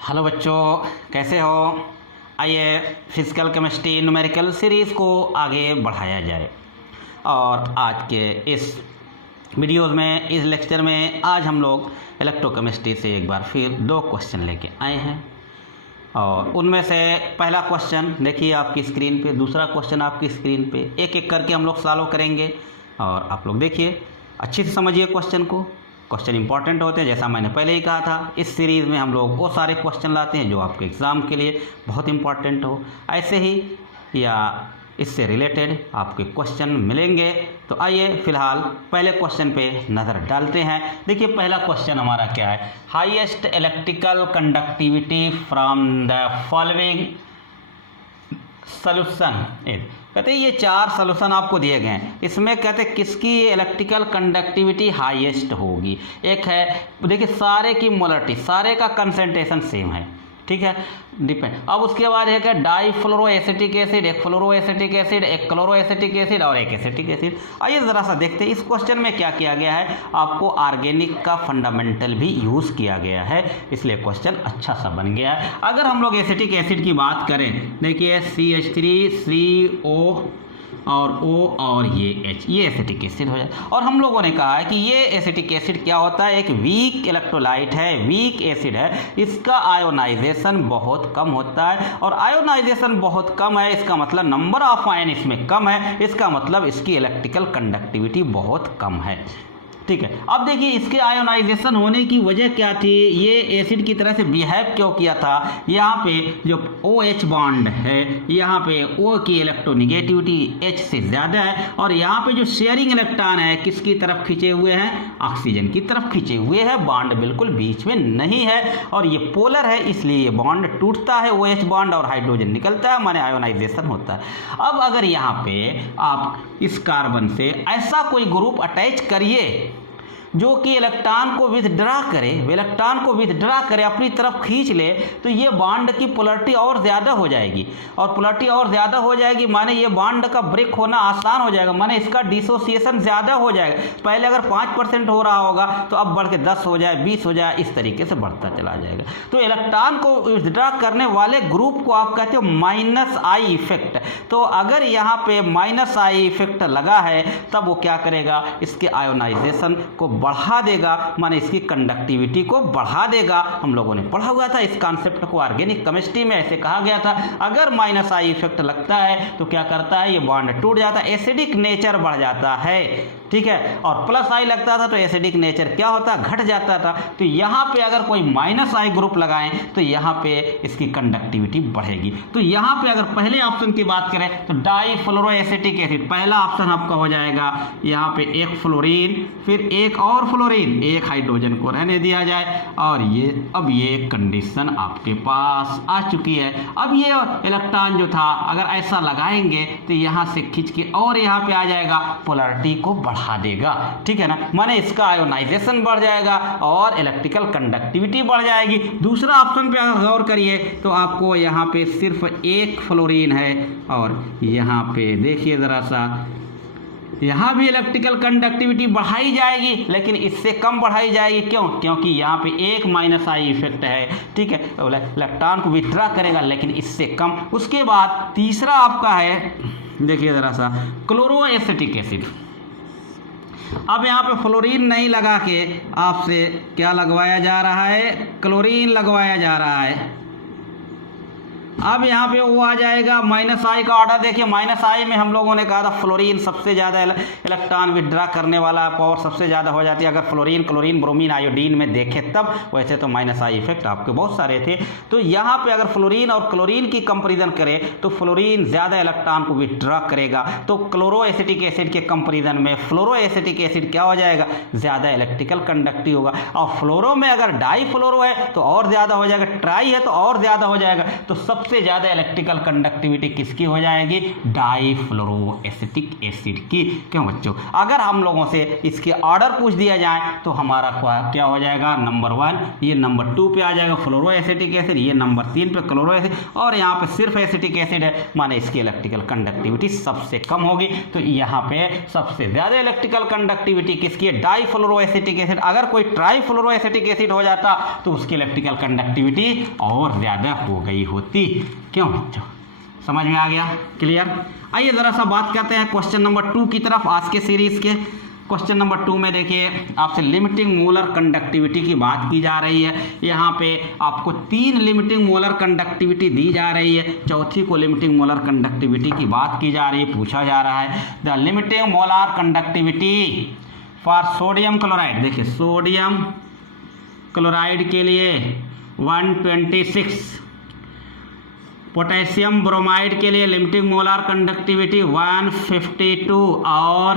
Hello बच्चों, कैसे हो। आइए फिजिकल केमिस्ट्री न्यूमेरिकल सीरीज़ को आगे बढ़ाया जाए। और आज के इस वीडियोज़ में, इस लेक्चर में आज हम लोग इलेक्ट्रोकेमिस्ट्री से एक बार फिर 2 क्वेश्चन लेके आए हैं। और उनमें से पहला क्वेश्चन देखिए आपकी स्क्रीन पे, दूसरा क्वेश्चन आपकी स्क्रीन पे, एक एक करके हम लोग सॉल्व करेंगे। और आप लोग देखिए, अच्छी से समझिए क्वेश्चन को। क्वेश्चन इंपॉर्टेंट होते हैं, जैसा मैंने पहले ही कहा था। इस सीरीज़ में हम लोग वो सारे क्वेश्चन लाते हैं जो आपके एग्ज़ाम के लिए बहुत इंपॉर्टेंट हो। ऐसे ही या इससे रिलेटेड आपके क्वेश्चन मिलेंगे। तो आइए फ़िलहाल पहले क्वेश्चन पे नज़र डालते हैं। देखिए पहला क्वेश्चन हमारा क्या है, highest electrical conductivity from the following solution is. कहते हैं ये 4 सॉल्यूशन आपको दिए गए हैं, इसमें कहते हैं किसकी इलेक्ट्रिकल कंडक्टिविटी हाईएस्ट होगी। एक है, देखिए सारे की मोलरिटी, सारे का कंसंट्रेशन सेम है, ठीक है, डिपेंड। अब उसके बाद एक है डाईफ्लोरो एसिटिक एसिड, एक फ्लोरो एसिटिक एसिड, एक क्लोरो एसिटिक एसिड और एक एसिटिक एसिड। आइए ज़रा सा देखते हैं इस क्वेश्चन में क्या किया गया है। आपको ऑर्गेनिक का फंडामेंटल भी यूज़ किया गया है, इसलिए क्वेश्चन अच्छा सा बन गया है। अगर हम लोग एसिटिक एसिड की बात करें, देखिए CH3CO और O और ये H, ये एसिटिक एसिड हो जाए। और हम लोगों ने कहा है कि ये एसिटिक एसिड क्या होता है, एक वीक इलेक्ट्रोलाइट है, वीक एसिड है। इसका आयोनाइजेशन बहुत कम होता है, और आयोनाइजेशन बहुत कम है इसका मतलब नंबर ऑफ आयन इसमें कम है, इसका मतलब इसकी इलेक्ट्रिकल कंडक्टिविटी बहुत कम है, ठीक है। अब देखिए इसके आयोनाइजेशन होने की वजह क्या थी, ये एसिड की तरह से बिहेव क्यों किया था। यहाँ पे जो OH बॉन्ड है, यहाँ पे O की इलेक्ट्रोनिगेटिविटी H से ज़्यादा है, और यहाँ पे जो शेयरिंग इलेक्ट्रॉन है किसकी तरफ खींचे हुए हैं, ऑक्सीजन की तरफ खींचे हुए हैं। बॉन्ड बिल्कुल बीच में नहीं है, और ये पोलर है, इसलिए ये बॉन्ड टूटता है, OH बॉन्ड, और हाइड्रोजन निकलता है, माने आयोनाइजेशन होता है। अब अगर यहाँ पे आप इस कार्बन से ऐसा कोई ग्रुप अटैच करिए जो कि इलेक्ट्रॉन को विथड्रा करे, अपनी तरफ खींच ले, तो ये बॉन्ड की पोलरिटी और ज़्यादा हो जाएगी, और पोलरिटी और ज़्यादा हो जाएगी माने ये बॉन्ड का ब्रेक होना आसान हो जाएगा, माने इसका डिसोसिएशन ज़्यादा हो जाएगा। पहले अगर 5% हो रहा होगा तो अब बढ़ के 10 हो जाए, 20 हो जाए, इस तरीके से बढ़ता चला जाएगा। तो इलेक्ट्रॉन को विथड्रा करने वाले ग्रुप को आप कहते हो -I इफेक्ट। तो अगर यहाँ पे -I इफेक्ट लगा है, तब वो क्या करेगा, इसके आयोनाइजेशन को बढ़ा देगा, माने इसकी कंडक्टिविटी को बढ़ा देगा। हम लोगों ने पढ़ा हुआ था इस कॉन्सेप्ट को, ऑर्गेनिक केमिस्ट्री में ऐसे कहा गया था। अगर -I इफेक्ट लगता है तो क्या करता है, ये बॉन्ड टूट जाता है, एसिडिक नेचर बढ़ जाता है, ठीक है। और +I लगता था तो एसिडिक नेचर क्या होता, घट जाता था। तो यहाँ पे अगर कोई -I ग्रुप लगाएं तो यहाँ पे इसकी कंडक्टिविटी बढ़ेगी। तो यहाँ पे अगर पहले ऑप्शन की बात करें तो डाईफ्लोरो एसिटिक एसिड पहला ऑप्शन आपका हो जाएगा। यहाँ पे एक फ्लोरीन, फिर एक और फ्लोरीन, एक हाइड्रोजन को रहने दिया जाए, और ये अब ये कंडीशन आपके पास आ चुकी है। अब ये इलेक्ट्रॉन जो था अगर ऐसा लगाएंगे तो यहाँ से खींच के और यहाँ पे आ जाएगा, पोलरिटी को बढ़ा देगा, ठीक है ना, माने इसका आयोनाइजेशन बढ़ जाएगा और इलेक्ट्रिकल कंडक्टिविटी बढ़ जाएगी। दूसरा ऑप्शन पे अगर गौर करिए तो आपको यहाँ पे सिर्फ एक फ्लोरीन है, और यहाँ पे देखिए ज़रा सा, यहाँ भी इलेक्ट्रिकल कंडक्टिविटी बढ़ाई जाएगी, लेकिन इससे कम बढ़ाई जाएगी। क्यों? क्योंकि यहाँ पे एक -I इफेक्ट है, ठीक है, तो इलेक्ट्रॉन को विथड्रा करेगा लेकिन इससे कम। उसके बाद तीसरा आपका है, देखिए ज़रा सा, क्लोरो एसिटिक एसिड। अब यहाँ पे फ्लोरीन नहीं लगा के आपसे क्या लगवाया जा रहा है, क्लोरीन लगवाया जा रहा है। अब यहाँ पे वो आ जाएगा -I का ऑर्डर। देखिए -I में हम लोगों ने कहा था फ्लोरीन सबसे ज़्यादा इलेक्ट्रॉन विथड्रा करने वाला, पावर सबसे ज़्यादा हो जाती है अगर फ्लोरीन, क्लोरीन, ब्रोमीन, आयोडीन में देखें तब। वैसे तो -I इफेक्ट आपके बहुत सारे थे। तो यहाँ पे अगर फ्लोरीन और क्लोरीन की कंपेरिजन करें तो फ्लोरीन ज़्यादा इलेक्ट्रॉन को विथड्रा करेगा, तो क्लोरो एसिटिक एसिड के कंपेरिजन में फ्लोरो एसिटिक एसिड क्या हो जाएगा, ज़्यादा इलेक्ट्रिकल कंडक्टिव होगा। और फ्लोरो में अगर डाई फ्लोरो है तो और ज़्यादा हो जाएगा, ट्राई है तो और ज़्यादा हो जाएगा। तो सबसे सबसे ज़्यादा इलेक्ट्रिकल कंडक्टिविटी किसकी हो जाएगी? डाईफ्लोरोएसिटिक एसिड की। क्यों बच्चों? अगर हम लोगों से इसके ऑर्डर पूछ दिया जाए तो हमारा क्या हो जाएगा? नंबर 1, ये नंबर 2 पे आ जाएगा फ्लोरोएसिटिक एसिड, ये नंबर 3 पे क्लोरो एसिड, और यहाँ पे सिर्फ एसिटिक एसिड है, माने इसकी इलेक्ट्रिकल कंडक्टिविटी सबसे कम होगी। तो यहाँ पे सबसे ज़्यादा इलेक्ट्रिकल कंडक्टिविटी किसकी है? डाईफ्लोरोएसिटिक एसिड। अगर कोई ट्राईफ्लोरोएसिटिक एसिड हो जाता तो उसकी इलेक्ट्रिकल कंडक्टिविटी और ज़्यादा हो गई होती। क्यों बच्चों? समझ में आ गया? क्लियर? आइए ज़रा सा बात करते हैं क्वेश्चन नंबर 2 की तरफ आज के सीरीज़ के। क्वेश्चन नंबर 2 में देखिए आपसे लिमिटिंग मोलर कंडक्टिविटी की बात की जा रही है। यहाँ पे आपको 3 लिमिटिंग मोलर कंडक्टिविटी दी जा रही है, चौथी को लिमिटिंग मोलर कंडक्टिविटी की बात की जा रही है, पूछा जा रहा है the limiting molar conductivity for sodium chloride. देखिए सोडियम क्लोराइड के लिए 126, पोटेशियम ब्रोमाइड के लिए लिमिटिंग मोलर कंडक्टिविटी 152, और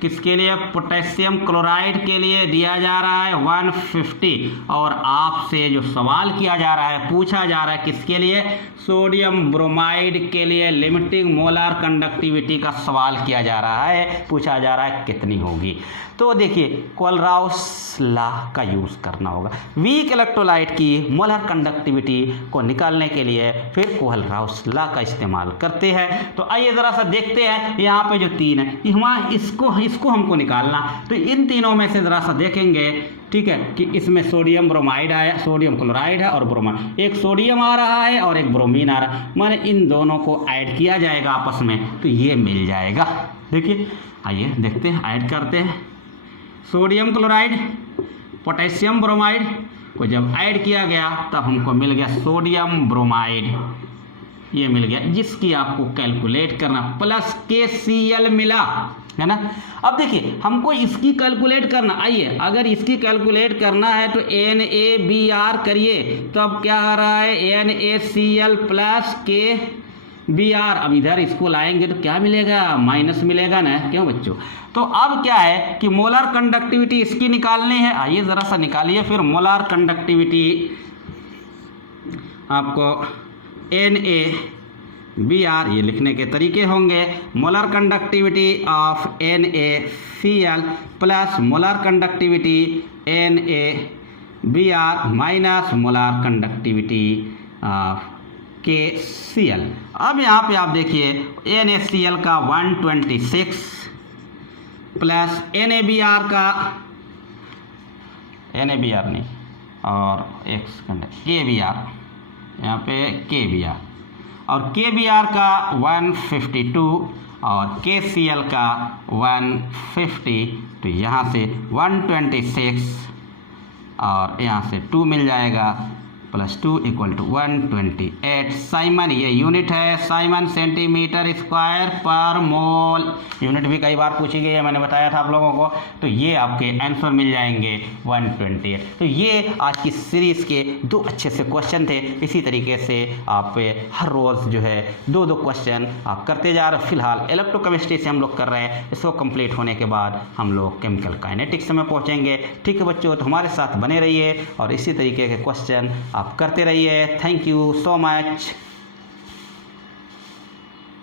किसके लिए? पोटेशियम क्लोराइड के लिए दिया जा रहा है 150। और आपसे जो सवाल किया जा रहा है, पूछा जा रहा है किसके लिए? सोडियम ब्रोमाइड के लिए लिमिटिंग मोलर कंडक्टिविटी का सवाल किया जा रहा है, पूछा जा रहा है कितनी होगी। तो देखिए कोलराउस लॉ का यूज़ करना होगा। वीक इलेक्ट्रोलाइट की मोलर कंडक्टिविटी को निकालने के लिए फिर कोलराउस लॉ का इस्तेमाल करते हैं। तो आइए ज़रा सा देखते हैं, यहाँ पे जो 3 है यहाँ इसको हमको निकालना। तो इन तीनों में से ज़रा सा देखेंगे, ठीक है, कि इसमें सोडियम ब्रोमाइड है, सोडियम क्लोराइड है और ब्रोमाइड, एक सोडियम आ रहा है और एक ब्रोमीन आ रहा है, माने इन दोनों को ऐड किया जाएगा आपस में तो ये मिल जाएगा। देखिए आइए देखते हैं, ऐड करते हैं। सोडियम क्लोराइड पोटेशियम ब्रोमाइड को जब ऐड किया गया तब हमको मिल गया सोडियम ब्रोमाइड, ये मिल गया, जिसकी आपको कैलकुलेट करना, प्लस KCl मिला है ना। अब देखिए हमको इसकी कैलकुलेट करना। आइए अगर इसकी कैलकुलेट करना है तो NaBr करिए, तो अब क्या आ रहा है? NaCl plus KBr। अब इधर इसको लाएंगे तो क्या मिलेगा? माइनस मिलेगा ना। क्यों बच्चों? तो अब क्या है कि मोलर कंडक्टिविटी इसकी निकालनी है। आइए ज़रा सा निकालिए फिर मोलर कंडक्टिविटी आपको NaBr, ये लिखने के तरीके होंगे, molar conductivity of NaCl plus molar conductivity NaBr minus molar conductivity of KCl। अब यहाँ पे आप देखिए NaCl का 126 प्लस NaBr का, NaBr नहीं और एक सेकंड, KBr, यहाँ पे KBr, और KBr का 152 और KCl का 150। तो यहाँ से 126 और यहाँ से 2 मिल जाएगा, प्लस 2 इक्वल टू 128। साइमन ये यूनिट है, साइमन सेंटीमीटर स्क्वायर पर मोल, यूनिट भी कई बार पूछी गई है, मैंने बताया था आप लोगों को। तो ये आपके आंसर मिल जाएंगे 128। तो ये आज की सीरीज़ के 2 अच्छे से क्वेश्चन थे। इसी तरीके से आप हर रोज़ जो है 2-2 क्वेश्चन आप करते जा रहे। फिलहाल इलेक्ट्रोकेमिस्ट्री से हम लोग कर रहे हैं, इसको कंप्लीट होने के बाद हम लोग केमिकल काइनेटिक्स में पहुँचेंगे। ठीक है बच्चों, तो हमारे साथ बने रहिए और इसी तरीके के क्वेश्चन आप करते रहिए। Thank you so much.